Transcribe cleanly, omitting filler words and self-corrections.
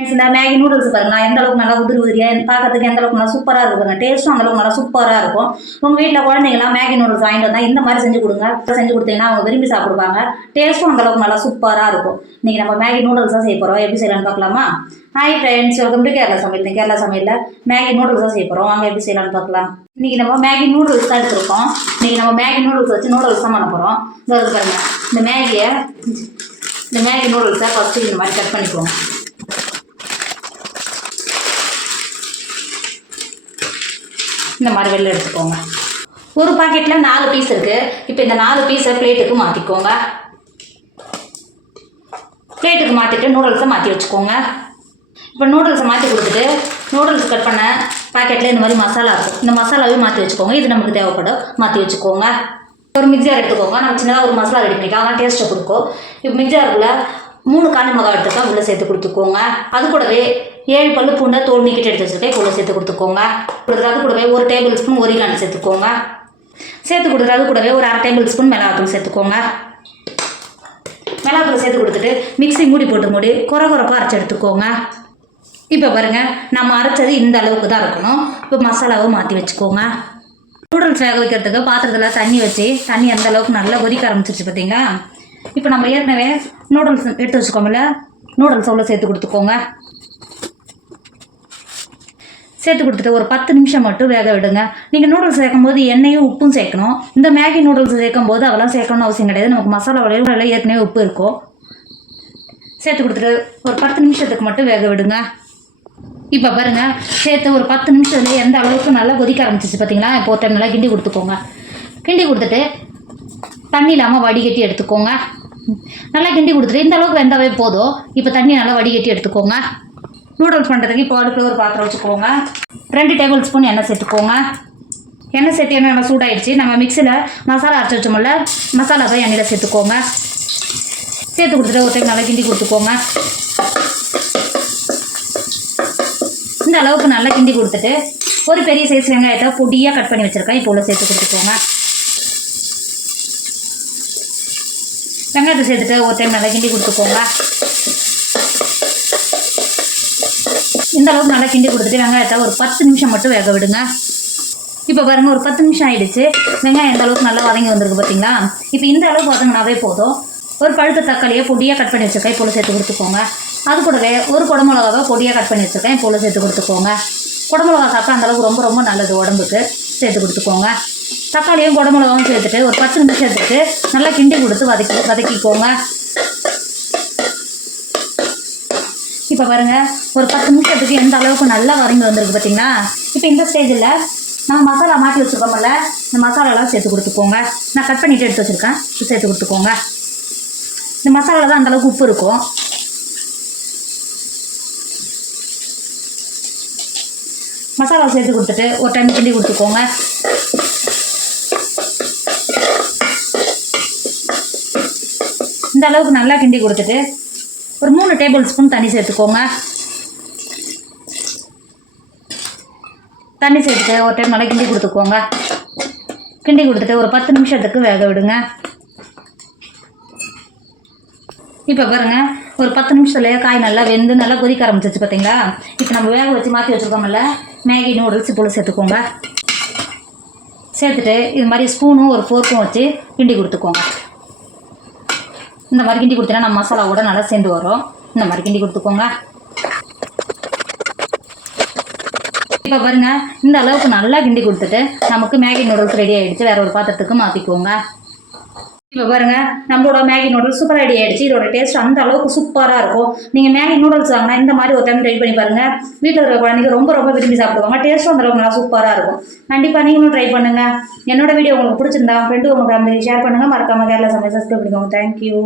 இந்த Maggi noodles பாருங்க எந்த அளவுக்கு நல்லா உதிரியா பார்க்கறதுக்கு எந்த அளவுக்கு நல்லா சூப்பராக இருக்குங்க. டேஸ்ட்டும் அந்த அளவுக்கு நல்லா சூப்பராக இருக்கும். உங்கள் வீட்டில் குழந்தைங்களாம் மேகி நூடுல்ஸ் வாங்கிட்டு வந்தால் இந்த மாதிரி செஞ்சு கொடுங்க. செஞ்சு கொடுத்தீங்கன்னா அவங்க விரும்பி சாப்பிடுவாங்க. டேஸ்ட்டும் அந்த அளவுக்கு நல்லா சூப்பராக இருக்கும். இன்னைக்கு நம்ம மேகி நூடுல்ஸ் தான் செய்ய போகிறோம். எப்படி செய்யலாம்னு பார்க்கலாமா? Hi friends, welcome to Kerala சமையல். கேரளா சமையலில் மேகி நூடுல்ஸ் தான் செய்ய போகிறோம். வாங்க எப்படி செய்யலாம்னு பார்க்கலாம். இன்னைக்கு நம்ம மேகி நூடுல்ஸ் தான் எடுத்துருக்கோம். இன்னைக்கு நம்ம மேகி நூடுல்ஸ் வச்சு நூடுல்ஸ் தான் பண்ண போகிறோம். இது பாருங்க, இந்த மேகி நூடுல்ஸை ஃபஸ்ட்டு இந்த மாதிரி கட் பண்ணிக்குவோம். இந்த மாதிரி வெளில எடுத்துக்கோங்க. ஒரு பாக்கெட்டில் 4 பீஸ் இருக்குது. இப்போ இந்த 4 பீஸை பிளேட்டுக்கு மாற்றிக்கோங்க. பிளேட்டுக்கு மாற்றிட்டு நூடுல்ஸை மாற்றி வச்சுக்கோங்க. இப்போ நூடுல்ஸை மாற்றி கொடுத்துட்டு நூடுல்ஸ் கட் பண்ண பாக்கெட்டில் இந்த மாதிரி மசாலா இருக்கும். இந்த மசாலாவையும் மாற்றி வச்சுக்கோங்க. இது நமக்கு தேவைப்படும், மாற்றி வச்சுக்கோங்க. ஒரு மிக்சர் எடுத்துக்கோங்க. நம்ம சின்னதாக ஒரு மசாலா ரெடி பண்ணிக்கலாம், ஆனால் டேஸ்ட்டை கொடுக்கும். இப்போ மிக்சருக்குள்ளே 3 காஞ்ச மிளகாய் எடுத்துக்கா உள்ளே சேர்த்து கொடுத்துக்கோங்க. அது கூடவே 7 பல்லு பூண்டை தோல் நீக்கிட்டு எடுத்து வச்சுருக்கேன், உள்ளே சேர்த்து கொடுத்துக்கோங்க. அது கூடவே 1 டேபிள் ஸ்பூன் ஒரிகான் சேர்த்துக்கோங்க. சேர்த்து கொடுத்துட்டு அது கூடவே ஒரு 1/2 டேபிள் ஸ்பூன் மிளகாத்தூள் சேர்த்துக்கோங்க. மிளகாத்தூள் சேர்த்து கொடுத்துட்டு மிக்ஸி மூடி குறப்பாக அரைச்சி எடுத்துக்கோங்க. இப்போ பாருங்கள், நம்ம அரைச்சது இந்த அளவுக்கு தான் இருக்கணும். இப்போ மசாலாவை மாற்றி வச்சுக்கோங்க. நூடுல்ஸ் வேக வைக்கிறதுக்கு பாத்திரத்தில் தண்ணி வச்சு தண்ணி அந்த அளவுக்கு நல்லா கொதிக்க ஆரம்பிச்சிருச்சு பார்த்தீங்களா? இப்போ நம்ம ஏற்கனவே நூடுல்ஸ் எடுத்து வச்சுக்கோங்கல்ல, நூடுல்ஸ் உள்ள சேர்த்து கொடுத்துக்கோங்க. சேர்த்து கொடுத்துட்டு ஒரு 10 நிமிஷம் மட்டும் வேக விடுங்க. நீங்கள் நூடுல்ஸ் சேர்க்கும் போது எண்ணெயும் உப்பும் சேர்க்கணும். இந்த மேகி நூடுல்ஸ் சேர்க்கும் போது அதெல்லாம் சேர்க்கணும்னு அவசியம் கிடையாது. நமக்கு மசாலா விளைவுகளில் ஏற்கனவே உப்பு இருக்கும். சேர்த்து கொடுத்துட்டு ஒரு 10 நிமிஷத்துக்கு மட்டும் வேக விடுங்க. இப்போ பாருங்கள், சேர்த்து ஒரு 10 நிமிஷத்துலேயே எந்த அளவுக்கு நல்லா கொதிக்க ஆரம்பிச்சிச்சு பார்த்தீங்களா? இப்போ ஒரு டைம் நல்லா கிண்டி கொடுத்துக்கோங்க. கிண்டி கொடுத்துட்டு தண்ணி இல்லாமல் வடிகட்டி எடுத்துக்கோங்க. நல்லா கிண்டி கொடுத்துட்டு இந்த அளவுக்கு வெந்தாவே போதும். இப்போ தண்ணி நல்லா வடிகட்டி எடுத்துக்கோங்க. நூடுல்ஸ் பண்ணுறதுக்கு இப்போ அடுப்பில் ஒரு பாத்திரம் வச்சுக்கோங்க. 2 டேபிள் ஸ்பூன் எண்ணெய் சேர்த்துக்கோங்க. எண்ணெய் சேர்த்து எண்ணெய் நல்லா சூடாகிடுச்சு. நம்ம மிக்சியில் மசாலா அரைச்சி வச்சோம்ல, மசாலாவை எண்ணெயில் சேர்த்துக்கோங்க. சேர்த்து கொடுத்துட்டு ஒரு டைம் நல்லா கிண்டி கொடுத்துக்கோங்க. இந்த அளவுக்கு நல்லா கிண்டி கொடுத்துட்டு ஒரு பெரிய சைஸ் வெங்காயத்தை பொடியாக கட் பண்ணி வச்சுருக்கேன், இப்போ உள்ள சேர்த்து கொடுத்துக்கோங்க. வெங்காயத்தை சேர்த்துட்டு ஒரு டைம் நல்லா கிண்டி கொடுத்துக்கோங்க. இந்த அளவுக்கு நல்லா கிண்டி கொடுத்துட்டு வெங்காயத்தை ஒரு 10 நிமிஷம் மட்டும் வேக விடுங்க. இப்போ பாருங்கள், ஒரு 10 நிமிஷம் ஆகிடுச்சு. வெங்காயம் எந்த அளவுக்கு நல்லா வதங்கி வந்திருக்கு பார்த்தீங்களா? இப்போ இந்த அளவுக்கு வதங்கினாவே போதும். ஒரு பழுத்த தக்காளியை பொடியாக கட் பண்ணி வச்சுருக்கேன், இப்போ சேர்த்து கொடுத்துக்கோங்க. அது கூடவே ஒரு குடமிளகாவை பொடியாக கட் பண்ணி வச்சுருக்கேன், இப்போ சேர்த்து கொடுத்துக்கோங்க. குடமிளகா சாப்பிட்டா அந்தளவுக்கு ரொம்ப ரொம்ப நல்லது உடம்புக்கு. சேர்த்து கொடுத்துக்கோங்க. தக்காளியும் குடமிளகாவும் சேர்த்துட்டு ஒரு 10 நிமிஷத்துக்கு நல்லா கிண்டி கொடுத்து வதக்கிக்கோங்க. இப்போ பாருங்கள், ஒரு 10 நிமிஷத்துக்கு எந்த அளவுக்கு நல்லா வதங்கி வந்திருக்கு பார்த்தீங்களா? இப்போ இந்த ஸ்டேஜில் நம்ம மசாலா மாற்றி வச்சுருக்கோம்ல, இந்த மசாலாலாம் சேர்த்து கொடுத்துக்கோங்க. நான் கட் பண்ணிவிட்டு எடுத்து வச்சுருக்கேன், சேர்த்து கொடுத்துக்கோங்க. இந்த மசாலாவில் தான் அந்தளவுக்கு உப்பு இருக்கும். மசாலாவை சேர்த்து கொடுத்துட்டு ஒரு டைம் கிண்டி கொடுத்துக்கோங்க. இந்த அளவுக்கு நல்லா கிண்டி கொடுத்துட்டு ஒரு 3 டேபிள் ஸ்பூன் தண்ணி சேர்த்துக்கோங்க. தண்ணி சேர்த்துட்டு ஒரு டைம் நல்லா கிண்டி கொடுத்துக்கோங்க. கிண்டி கொடுத்துட்டு ஒரு 10 நிமிஷத்துக்கு வேக விடுங்க. இப்போ பாருங்கள், ஒரு 10 நிமிஷத்துலேயே காய் நல்லா வெந்து நல்லா கொதிக்க ஆரம்பிச்சிச்சு பார்த்தீங்களா? இப்போ நம்ம வேக வச்சு மாற்றி வச்சுருக்கோம்ல மேகி நூடுல்ஸ் இப்போ சேர்த்துக்கோங்க. சேர்த்துட்டு இது மாதிரி ஸ்பூனும் ஒரு ஃபோர்க்கும் வச்சு கிண்டி கொடுத்துக்கோங்க. இந்த மாதிரி கிண்டி கொடுத்தீங்கன்னா நம்ம மசாலா கூட நல்லா சேர்ந்து வரும். இந்த மாதிரி கிண்டி கொடுத்துக்கோங்க. இப்போ பாருங்கள், இந்த அளவுக்கு நல்லா கிண்டி கொடுத்துட்டு நமக்கு மேகி நூடுல்ஸ் ரெடி ஆகிடுச்சு. வேறு ஒரு பாத்திரத்துக்கு மாற்றிக்கோங்க. இப்போ பாருங்கள், நம்மளோட மேகி நூடுல்ஸ் சூப்பர் ரெடி ஆகிடுச்சு. இதோட டேஸ்ட் அந்த அளவுக்கு சூப்பராக இருக்கும். நீங்கள் மேகி நூடுல்ஸ் வாங்கினா இந்த மாதிரி ஒரு டைம் ட்ரை பண்ணி பாருங்கள். வீட்டில் இருக்கிற குழந்தைங்க ரொம்ப ரொம்ப விரும்பி சாப்பிடுவாங்க. டேஸ்ட்டும் அந்த அளவுக்கு நல்லா சூப்பராக இருக்கும். கண்டிப்பாக நீங்களும் ட்ரை பண்ணுங்கள். என்னோட வீடியோ உங்களுக்கு பிடிச்சிருந்தா ஃப்ரெண்டு உங்கள் ஃபேமிலிக்கு ஷேர் பண்ணுங்கள். மறக்காமல் கேரளா சமையல் சப்ஸ்கிரைப் பண்ணிக்கோங்க. தேங்க்யூ.